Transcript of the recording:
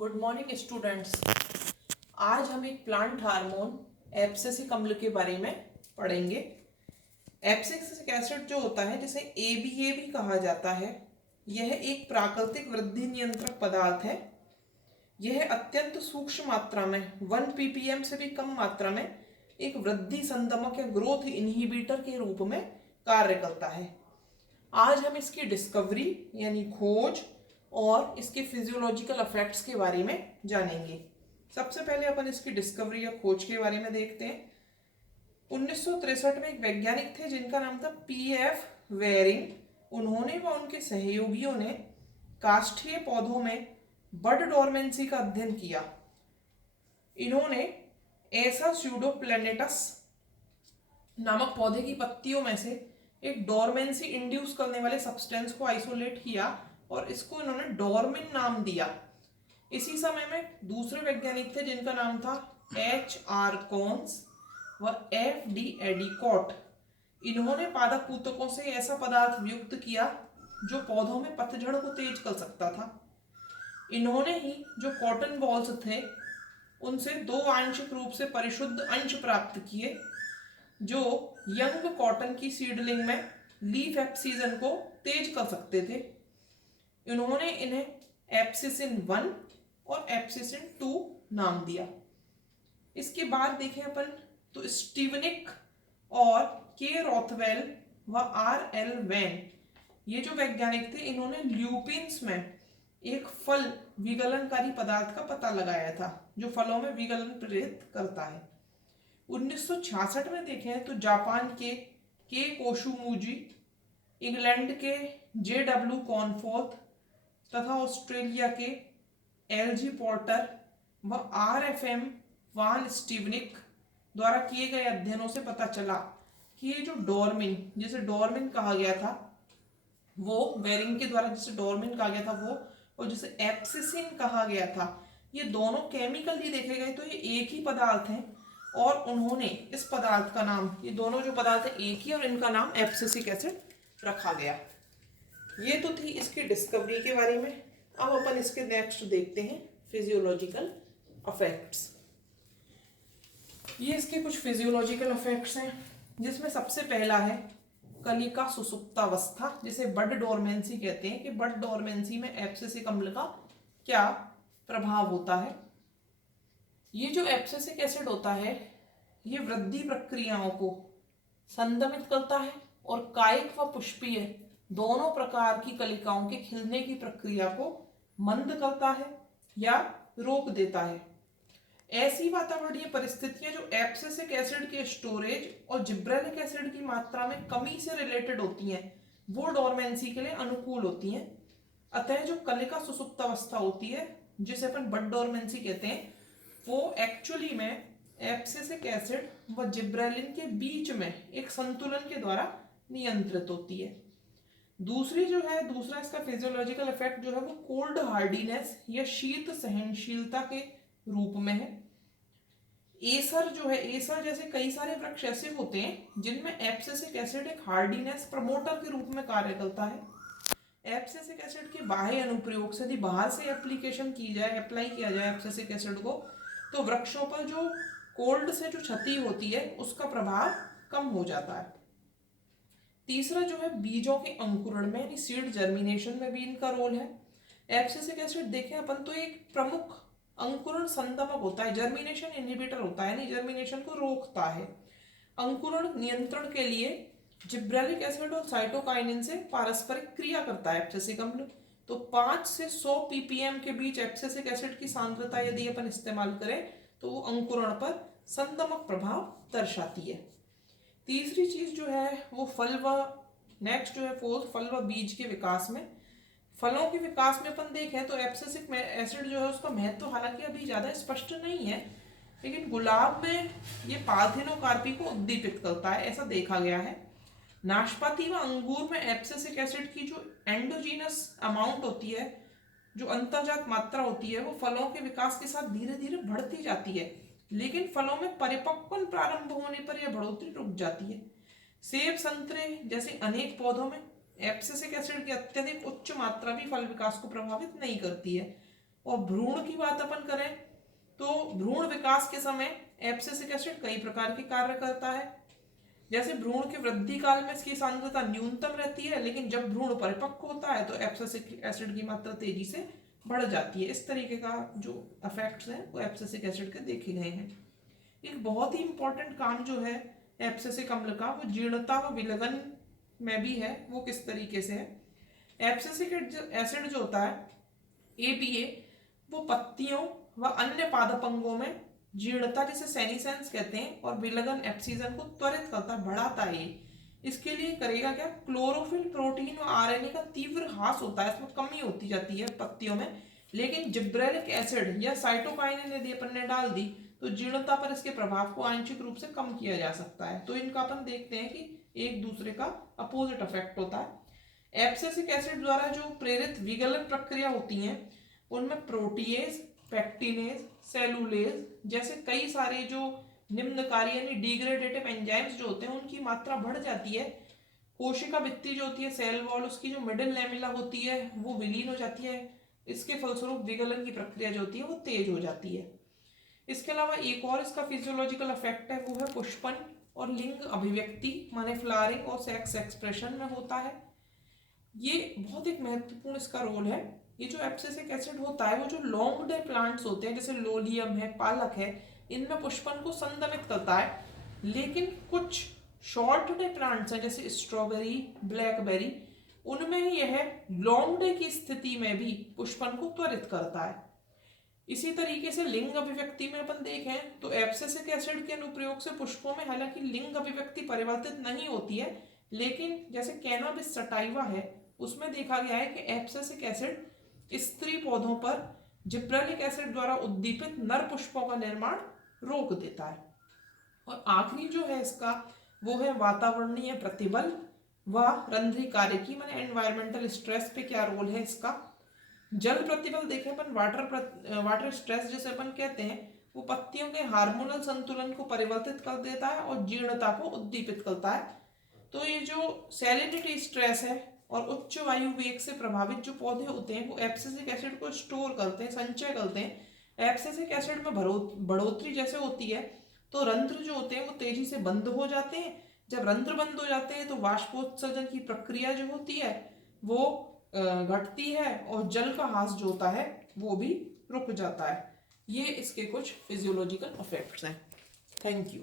Good morning students. आज हम एक प्लांट हार्मोन एब्सिसिक अम्ल के बारे में पढ़ेंगे। एब्सिसिक एसिड जो होता है जिसे ABA भी कहा जाता है, यह एक प्राकृतिक वृद्धि नियंत्रक पदार्थ है। यह अत्यंत सूक्ष्म मात्रा में 1 ppm से भी कम मात्रा में एक वृद्धि संदमक या ग्रोथ इनहिबिटर के रूप में कार्य करता है। आज हम इसकी डिस्कवरी यानी खोज और इसके फिजियोलॉजिकल इफेक्ट्स के बारे में जानेंगे। सबसे पहले अपन इसकी डिस्कवरी या खोज के बारे में देखते हैं। 1963 में एक वैज्ञानिक थे जिनका नाम था PF वेरिंग। उन्होंने व उनके सहयोगियों ने काष्ठीय पौधों में बड डोरमेंसी का अध्ययन किया। इन्होंने ऐसा स्यूडोप्लेनेटस नामक पौधे की पत्तियों में से एक डोरमेंसी इंड्यूस करने वाले सब्सटेंस को आइसोलेट किया और इसको इन्होंने डोरमिन नाम दिया। इसी समय में दूसरे वैज्ञानिक थे जिनका नाम था HR कॉन्स व FD एडिकॉट। इन्होंने पादप पूतकों से ऐसा पदार्थ युक्त किया जो पौधों में पतझड़ को तेज कर सकता था। इन्होंने ही जो कॉटन बॉल्स थे उनसे 2 आंशिक रूप से परिशुद्ध अंश प्राप्त किए जो यंग कॉटन की सीडलिंग में लीफ एब्सिसन को तेज कर सकते थे। इन्होंने इन्हें एब्सिसिन 1 और एब्सिसिन 2 नाम दिया। इसके बाद देखें अपन तो स्टीवनिक और के रॉथवेल व RL वैन, ये जो वैज्ञानिक थे, इन्होंने ल्यूपिन्स में एक फल विगलनकारी पदार्थ का पता लगाया था जो फलों में विगलन प्रेरित करता है। 1966 में देखें तो जापान के कोशुमुजी, इंग्लैंड के JW कॉनफोर्थ तथा ऑस्ट्रेलिया के LG पॉर्टर व RFM वान स्टीवनिक द्वारा किए गए अध्ययनों से पता चला कि ये जो डोरमिन, जिसे डोरमिन कहा गया था वो, वेरिंग के द्वारा जिसे डोरमिन कहा गया था वो, और जिसे एब्सिसिन कहा गया था, ये दोनों केमिकली देखे गए तो ये एक ही पदार्थ हैं और उन्होंने इस पदार्थ का नाम, ये दोनों जो पदार्थ है एक ही, और इनका नाम एब्सिसिक एसिड रखा गया। ये तो थी इसकी डिस्कवरी के बारे में। अब अपन इसके नेक्स्ट देखते हैं फिजियोलॉजिकल इफेक्ट्स। ये इसके कुछ फिजियोलॉजिकल इफेक्ट्स हैं जिसमें सबसे पहला है कलिका सुसुप्तावस्था, जिसे बड डोरमेंसी कहते हैं कि बड डोरमेंसी में एब्सिसिक अम्ल का क्या प्रभाव होता है। ये जो एब्सिसिक एसिड होता है ये वृद्धि प्रक्रियाओं को संदमित करता है और कायिक व पुष्पीय दोनों प्रकार की कलिकाओं के खिलने की प्रक्रिया को मंद करता है या रोक देता है। ऐसी वातावरणीय परिस्थितियां जो एब्सिसिक एसिड के स्टोरेज और जिब्रेलिक एसिड की मात्रा में कमी से रिलेटेड होती हैं वो डोरमेंसी के लिए अनुकूल होती हैं। अतः जो कलिका सुसुप्तावस्था होती है जिसे अपन बड डोरमेंसी कहते हैं, वो एक्चुअली में एब्सिसिक एसिड व जिब्रेलिन के बीच में एक संतुलन के द्वारा नियंत्रित होती है। दूसरा इसका फिजियोलॉजिकल इफेक्ट जो है वो कोल्ड हार्डीनेस या शीत सहनशीलता के रूप में है। एसर जो है, एसर जैसे कई सारे वृक्ष ऐसे होते हैं जिनमें एब्सिसिक एसिड एक हार्डीनेस प्रमोटर के रूप में कार्य करता है। एब्सिसिक एसिड के बाह्य अनुप्रयोग से यदि बाहर से एप्लीकेशन की जाए, अप्लाई किया जाए एब्सिसिक एसिड को, तो वृक्षों पर जो कोल्ड से जो क्षति होती है उसका प्रभाव कम हो जाता है। तीसरा जो है बीजों के अंकुरण में यानी सीड जर्मिनेशन में भी इनका रोल है। एब्सिसिक एसिड देखें अपन तो एक प्रमुख अंकुरण संदमक होता है, जर्मिनेशन इनहिबिटर होता है, यानी जर्मिनेशन को रोकता है। अंकुरण नियंत्रण के लिए जिब्रेलिक एसिड और साइटोकाइनिन से पारस्परिक क्रिया करता है एब्सिसिक अम्ल। तो 5 से 100 ppm के बीच एब्सिसिक एसिड की सांद्रता यदि अपन इस्तेमाल करें तो वो अंकुरण पर संदमक प्रभाव दर्शाती है। तीसरी चीज जो है वो फल व नेक्स्ट जो है फोर्थ, फल व बीज के विकास में, फलों के विकास में अपन देखें तो एब्सिसिक एसिड जो है उसका महत्व हालांकि अभी ज्यादा स्पष्ट नहीं है, लेकिन गुलाब में ये पार्थिनोकार्पी को उद्दीपित करता है, ऐसा देखा गया है। नाशपाती व अंगूर में एब्सिसिक एसिड की जो एंडोजीनस अमाउंट होती है, जो अंतर्जात मात्रा होती है, वो फलों के विकास के साथ धीरे धीरे बढ़ती जाती है, लेकिन फलों में परिपक्वन प्रारंभ होने पर यह बढ़ोतरी रुक जाती है। सेब, संतरे जैसे अनेक पौधों में एब्सिसिक एसिड की अत्यधिक उच्च मात्रा भी फल विकास को प्रभावित नहीं करती है। और भ्रूण की बात अपन करें तो भ्रूण विकास के समय एब्सिसिक एसिड कई प्रकार के कार्य करता है। जैसे भ्रूण के वृद्धि काल में इसकी सांद्रता न्यूनतम रहती है, लेकिन जब भ्रूण परिपक्व होता है तो एब्सिसिक एसिड की मात्रा तेजी से बढ़ जाती है। इस तरीके का जो इफेक्ट्स हैं वो एब्सिसिक एसिड के देखे गए हैं। एक बहुत ही इंपॉर्टेंट काम जो है एब्सिसिक अम्ल का, वो जीर्णता व विलयन में भी है। वो किस तरीके से है? एब्सिसिक एसिड जो होता है ABA, वो पत्तियों व अन्य पादप अंगों में जीर्णता, जिसे सेनीसेंस कहते हैं, और विलयन एप्सिजन को त्वरित करता, बढ़ाता है। इसके लिए करेगा क्या? क्लोरोफिल प्रोटीन और RNA का तीव्र ह्रास होता है, इसमें कमी होती जाती है पत्तियों में। लेकिन जिब्रेलिक एसिड या साइटोकाइनिन यदि अपन ने डाल दी तो जीर्णता पर इसके प्रभाव को आंशिक रूप से कम किया जा सकता है। तो इनका अपन देखते हैं कि एक दूसरे का अपोजिट इफेक्ट होता है। एब्सिसिक एसिड द्वारा जो प्रेरित विगलन प्रक्रिया होती हैं उनमें प्रोटीएज, पैक्टिनेज, सेलुलेज जैसे कई सारे जो निम्नकारी यानी डिग्रेडेटिव एंजाइम्स जो होते हैं उनकी मात्रा बढ़ जाती है। कोशिका भित्ति जो होती है, सेल वॉल, उसकी जो मिडिल लैमेला होती है वो विलीन हो जाती है। इसके फलस्वरूप विगलन की प्रक्रिया जो होती है वो तेज हो जाती है। इसके अलावा एक और इसका फिजियोलॉजिकल इफेक्ट है, वो है पुष्पन और लिंग अभिव्यक्ति, माने फ्लावरिंग और सेक्स एक्सप्रेशन में होता है। ये बहुत एक महत्वपूर्ण इसका रोल है। ये जो एब्सिसिक एसिड होता है वो जो लॉन्ग डे प्लांट्स होते हैं जैसे लोलियम है, पालक है, इनमें पुष्पन को संदमित करता है। लेकिन कुछ शॉर्ट डे प्लांट्स हैं जैसे स्ट्रॉबेरी, ब्लैकबेरी, उनमें यह लॉन्ग डे की स्थिति में भी पुष्पन को त्वरित करता है। इसी तरीके से लिंग अभिव्यक्ति में अपन देखें तो एब्सिसिक एसिड के अनुप्रयोग से पुष्पों में हालांकि लिंग अभिव्यक्ति परिवर्तित नहीं होती है, लेकिन जैसे कैनाबिस सटाइवा है उसमें देखा गया है कि एब्सिसिक एसिड स्त्री पौधों पर जिब्रेलिक एसिड द्वारा उद्दीपित नर पुष्पों का निर्माण रोक देता है। और आखिरी जो है इसका वो है वातावरणीय प्रतिबल व रंध्री कार्यकी, माने एनवायरमेंटल स्ट्रेस पे क्या रोल है इसका। जल प्रतिबल देखें अपन, वाटर स्ट्रेस जिसे अपन कहते हैं, वो पत्तियों के हार्मोनल संतुलन को परिवर्तित कर देता है और जीर्णता को उद्दीपित करता है। तो ये जो सैलिनिटी स्ट्रेस है और उच्च वायु वेग से प्रभावित जो पौधे होते हैं वो एब्सिसिक एसिड को स्टोर करते हैं, संचय करते हैं। एब्सिसिक एसिड में बढ़ोतरी जैसे होती है तो रंध्र जो होते हैं वो तेजी से बंद हो जाते हैं। जब रंध्र बंद हो जाते हैं तो वाष्पोत्सर्जन की प्रक्रिया जो होती है वो घटती है और जल का ह्रास जो होता है वो भी रुक जाता है। ये इसके कुछ फिजियोलॉजिकल इफेक्ट्स हैं। Thank you.